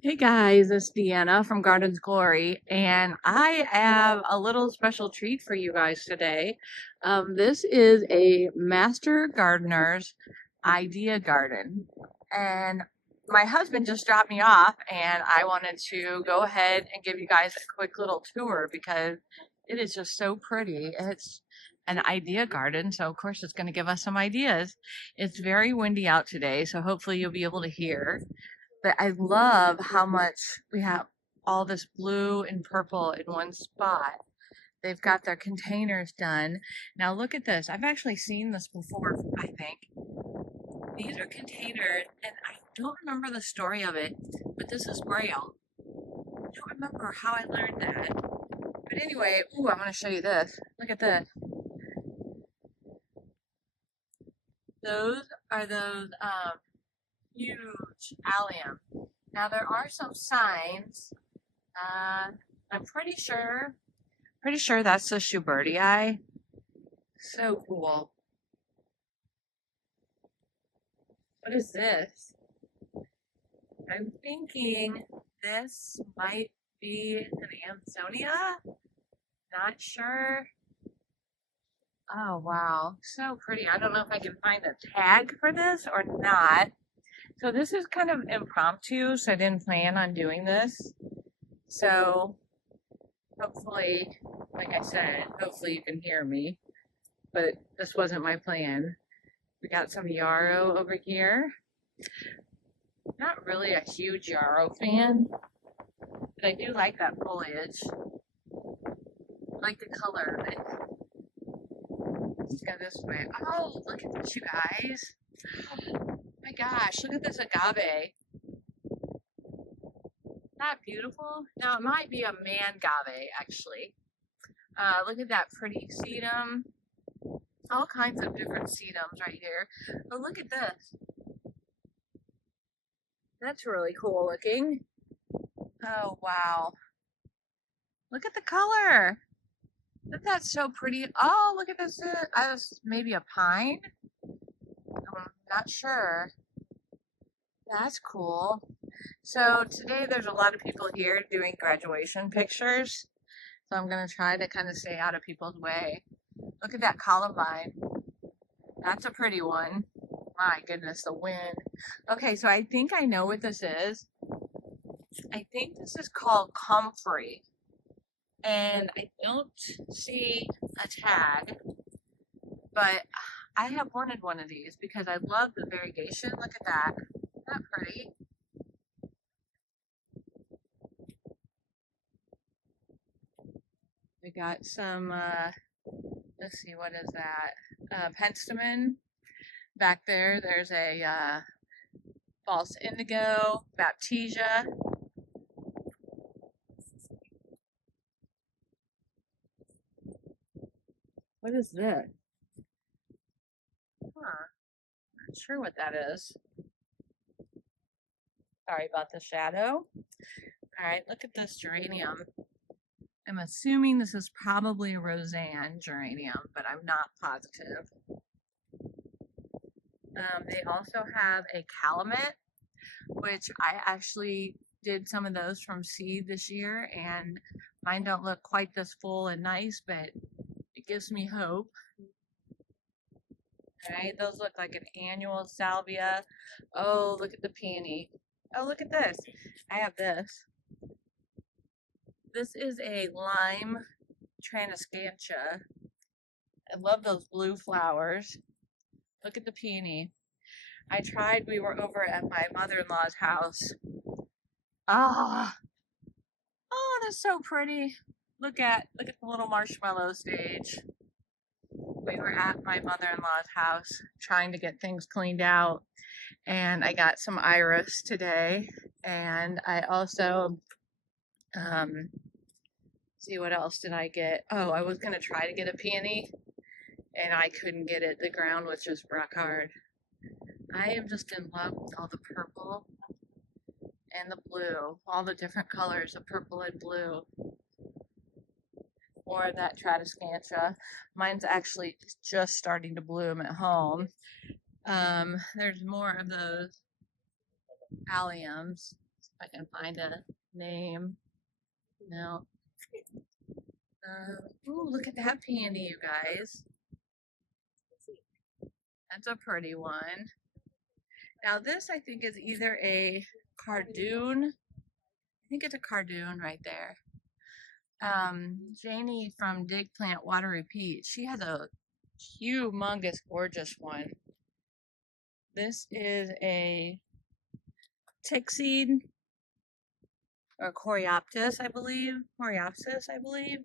Hey guys, it's Deanna from Gardens Glory, and I have a little special treat for you guys today. This is a master gardener's idea garden, and my husband just dropped me off, and I wanted to go ahead and give you guys a quick little tour because it is just so pretty. It's an idea garden, so of course it's going to give us some ideas. It's very windy out today, so hopefully you'll be able to hear. But I love how much we have all this blue and purple in one spot. They've got their containers done. Now look at this. I've actually seen this before, I think. These are containers, and I don't remember the story of it, but this is Braille. I don't remember how I learned that. But anyway, ooh, I'm going to show you this. Look at this. Those are those huge allium. Now there are some signs. I'm pretty sure that's the Schubertii. So cool. What is this? I'm thinking this might be an Ansonia. Not sure. Oh wow, so pretty. I don't know if I can find a tag for this or not. So this is kind of impromptu, so I didn't plan on doing this. So hopefully, like I said, hopefully you can hear me, but this wasn't my plan. We got some yarrow over here. Not really a huge yarrow fan, but I do like that foliage. I like the color of it. Let's go this way. Oh, look at this, you guys. Oh my gosh, look at this agave. Isn't that beautiful? Now, it might be a mangave, actually. Look at that pretty sedum. All kinds of different sedums right here. But look at this. That's really cool looking. Oh, wow. Look at the color. Isn't that so pretty? Oh, look at this. Maybe a pine? I'm not sure. That's cool. So today there's a lot of people here doing graduation pictures. So I'm going to try to kind of stay out of people's way. Look at that columbine. That's a pretty one. My goodness, the wind. Okay, so I think I know what this is. I think this is called comfrey. And I don't see a tag, but I have wanted one of these because I love the variegation. Look at that. Isn't that pretty? We got some, let's see, what is that? Penstemon. Back there, there's a false indigo, baptisia. What is this? Huh, not sure what that is. Sorry about the shadow. All right, look at this geranium. I'm assuming this is probably a Roseanne geranium, but I'm not positive. They also have a calumet, which I actually did some of those from seed this year, and mine don't look quite this full and nice, but it gives me hope. All right, those look like an annual salvia. Oh, look at the peony. Oh, look at this. I have this. This is a lime transcantia. I love those blue flowers. Look at the peony. We were over at my mother-in-law's house. Ah, oh, that's so pretty. Look at the little marshmallow stage. We were at my mother-in-law's house trying to get things cleaned out, and I got some iris today, and I also um see what else did I get? Oh, I was gonna try to get a peony, and I couldn't get it. The ground was just rock hard. I am just in love with all the purple and the blue, all the different colors of purple and blue. More of that Tradescantia. Mine's actually just starting to bloom at home. There's more of those alliums. I can find a name. No. Ooh, look at that peony, you guys. That's a pretty one. Now this, I think, is either a cardoon. I think it's a cardoon right there. Janie from Dig Plant Water Repeat. She has a humongous, gorgeous one. This is a tick seed or Coreopsis, I believe. Coreopsis, I believe.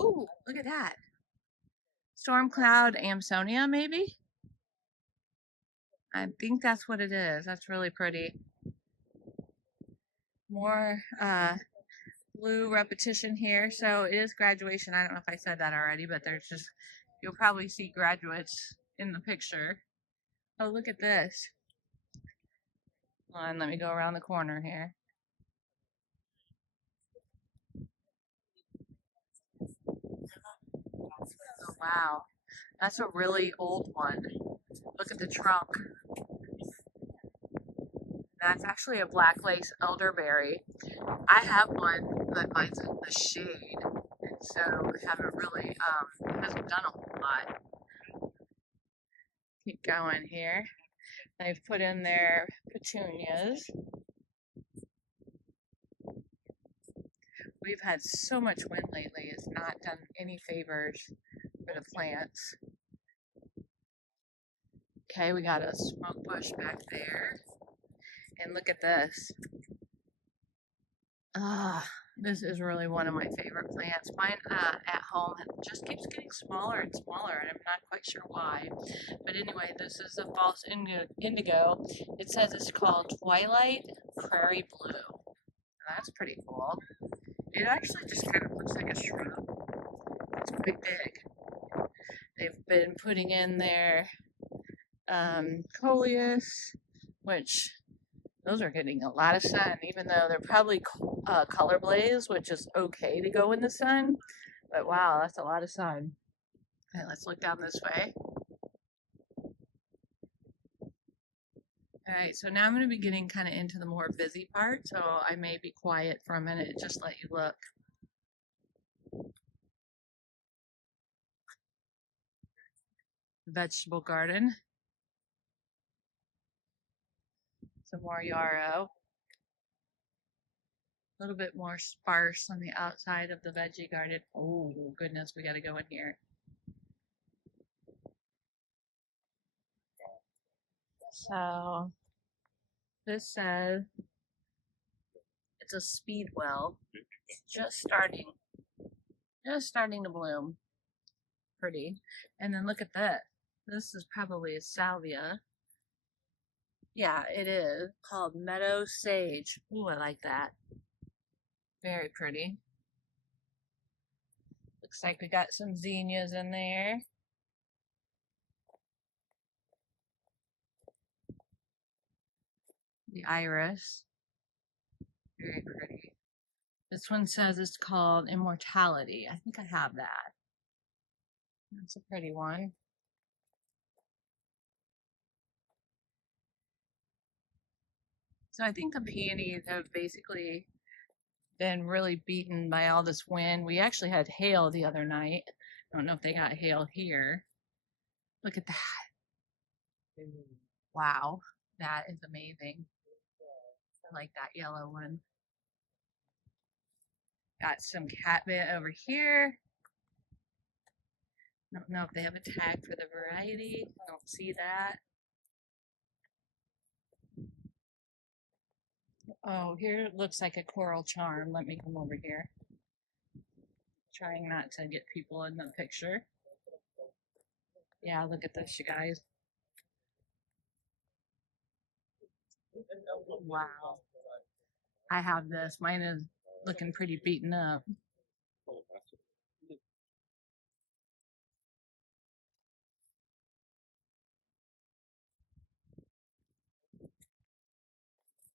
Ooh, look at that. Storm Cloud Amsonia, maybe? I think that's what it is. That's really pretty. More blue repetition here. So it is graduation. I don't know if I said that already, but there's just, you'll probably see graduates in the picture. Oh, look at this. Hold on, let me go around the corner here. Oh, wow. That's a really old one. Look at the trunk. That's actually a black lace elderberry. I have one, but mine's in the shade, and so I haven't really, it hasn't done a whole lot. Keep going here. They've put in their petunias. We've had so much wind lately, it's not done any favors for the plants. Okay, we got a smoke bush back there. And look at this. This is really one of my favorite plants. Mine at home just keeps getting smaller and smaller, and I'm not quite sure why. But anyway, this is a false indigo. It says it's called Twilight Prairie Blue. That's pretty cool. It actually just kind of looks like a shrub. It's quite big. They've been putting in their coleus, which those are getting a lot of sun, even though they're probably color blaze, which is okay to go in the sun. But wow, that's a lot of sun. Okay, let's look down this way. All right, so now I'm going to be getting kind of into the more busy part, so I may be quiet for a minute and just let you look. Vegetable garden. Some more yarrow. A little bit more sparse on the outside of the veggie garden. Oh, goodness, we got to go in here. So, this says it's a speedwell. It's just starting to bloom. Pretty. And then look at that. This is probably a salvia. Yeah, it is. Called meadow sage. Ooh, I like that. Very pretty. Looks like we got some zinnias in there. The iris. Very pretty. This one says it's called Immortality. I think I have that. That's a pretty one. So I think the peonies have basically been really beaten by all this wind. We actually had hail the other night. I don't know if they got hail here. Look at that. Wow, that is amazing. I like that yellow one. Got some catbit over here. Don't know if they have a tag for the variety. Don't see that. Oh, here it looks like a coral charm. Let me come over here. Trying not to get people in the picture. Yeah, look at this, you guys. Wow. I have this. Mine is looking pretty beaten up.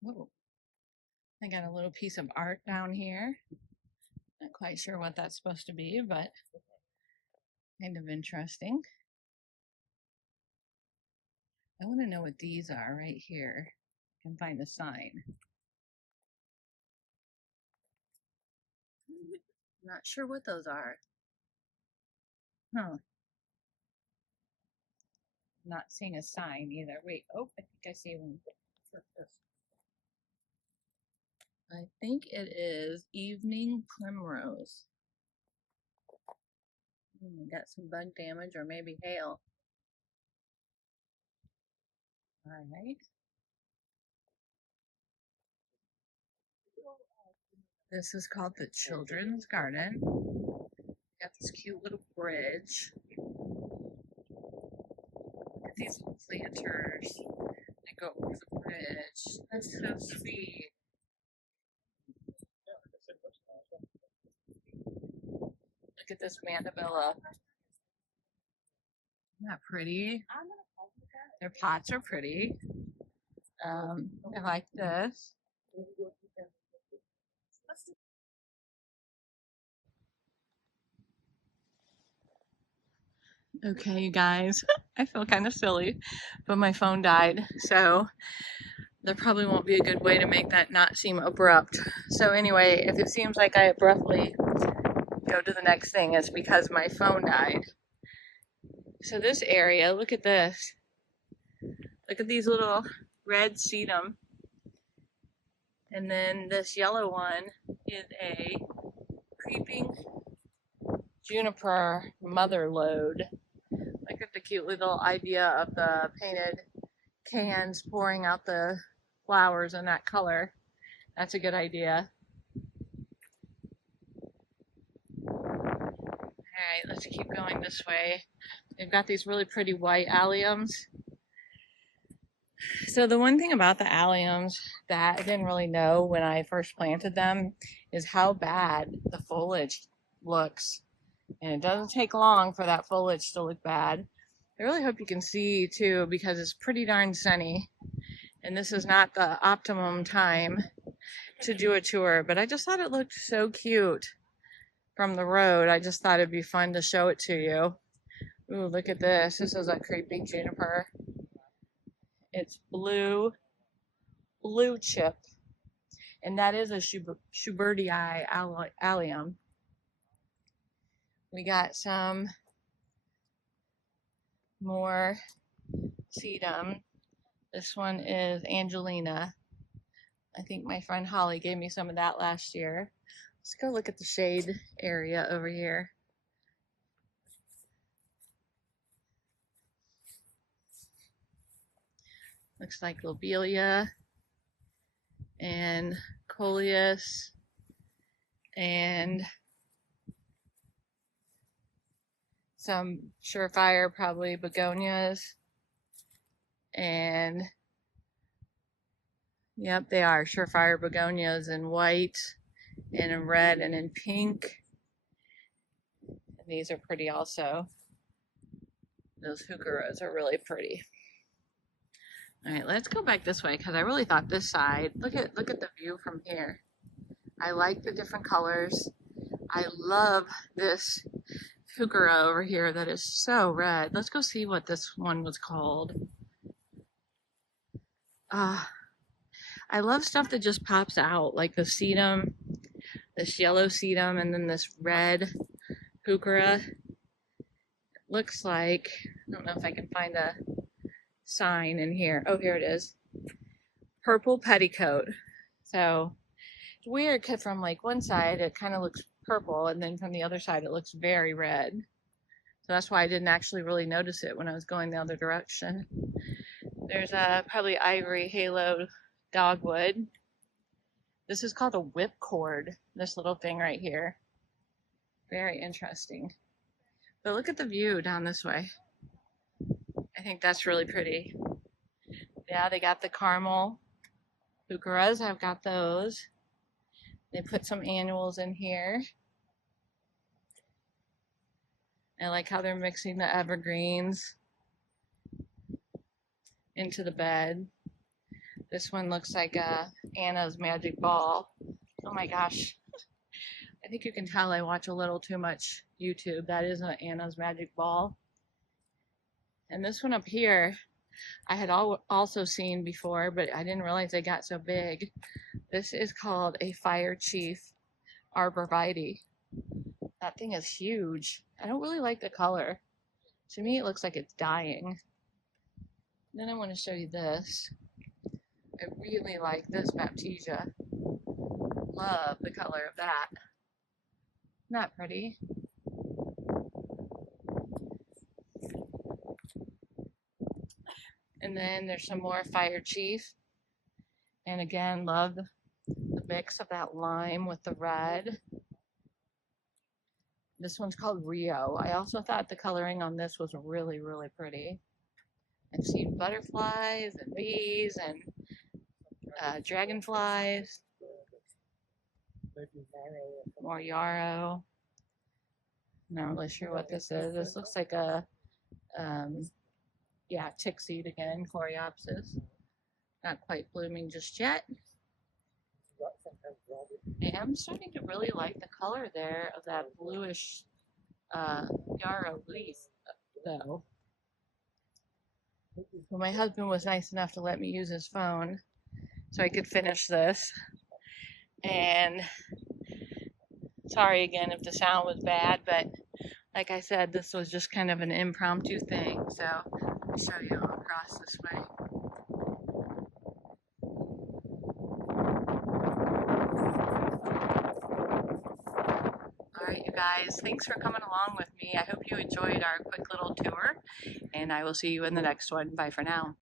Whoa. I got a little piece of art down here. Not quite sure what that's supposed to be, but kind of interesting. I want to know what these are right here. I can find a sign. I'm not sure what those are. Huh. Not seeing a sign either. Wait, oh, I think I see one. I think it is evening primrose. Got some bug damage or maybe hail. All right. This is called the Children's Garden. Got this cute little bridge. Look at these little planters that go over the bridge. That's so sweet. Look at this mandibilla. Isn't that pretty? Their pots are pretty. I like this. Okay, you guys, I feel kind of silly, but my phone died, so there probably won't be a good way to make that not seem abrupt. So anyway, if it seems like I abruptly go to the next thing, it's because my phone died. So this area, look at this. Look at these little red sedum. And then this yellow one is a creeping juniper mother lode. Look at the cute little idea of the painted cans pouring out the flowers in that color. That's a good idea. Alright, let's keep going this way. They've got these really pretty white alliums. So the one thing about the alliums that I didn't really know when I first planted them is how bad the foliage looks. And it doesn't take long for that foliage to look bad. I really hope you can see too, because it's pretty darn sunny. And this is not the optimum time to do a tour, but I just thought it looked so cute from the road. I just thought it'd be fun to show it to you. Ooh, look at this. This is a creeping juniper. It's blue chip, and that is a Schubertii allium. We got some more sedum. This one is Angelina. I think my friend Holly gave me some of that last year. Let's go look at the shade area over here. Looks like lobelia and coleus and some surefire, probably begonias. And yep, they are surefire begonias in white and in red and in pink. And these are pretty also. Those heucheras are really pretty. All right, let's go back this way because I really thought this side. Look at the view from here. I like the different colors. I love this heuchera over here that is so red. Let's go see what this one was called. I love stuff that just pops out, like the sedum, this yellow sedum, and then this red heuchera. It looks like, I don't know if I can find a sign in here. Oh, here it is. Purple petticoat. So it's weird because from like one side it kind of looks purple, and then from the other side it looks very red. So that's why I didn't actually really notice it when I was going the other direction. There's probably ivory halo dogwood. This is called a whipcord, this little thing right here. Very interesting. But look at the view down this way. I think that's really pretty. Yeah, they got the caramel heucheras. I've got those. They put some annuals in here. I like how they're mixing the evergreens into the bed. This one looks like Anna's Magic Ball. Oh my gosh. I think you can tell I watch a little too much YouTube. That is an Anna's Magic Ball. And this one up here, I had also seen before, but I didn't realize they got so big. This is called a Fire Chief Arborvitae. That thing is huge. I don't really like the color. To me, it looks like it's dying. Then I want to show you this. I really like this Baptisia. Love the color of that. Isn't that pretty? And then there's some more Fire Chief. And again, love the mix of that lime with the red. This one's called Rio. I also thought the coloring on this was really, really pretty. I've seen butterflies and bees and dragonflies. More yarrow. Not really sure what this is. This looks like a, yeah, tick seed again, Coreopsis. Not quite blooming just yet. And I'm starting to really like the color there of that bluish yarrow leaf, though. Well, my husband was nice enough to let me use his phone so I could finish this. And sorry again if the sound was bad, but like I said, this was just kind of an impromptu thing. So let me show you across this way. All right, you guys, thanks for coming along with me. I hope you enjoyed our quick little tour, and I will see you in the next one. Bye for now.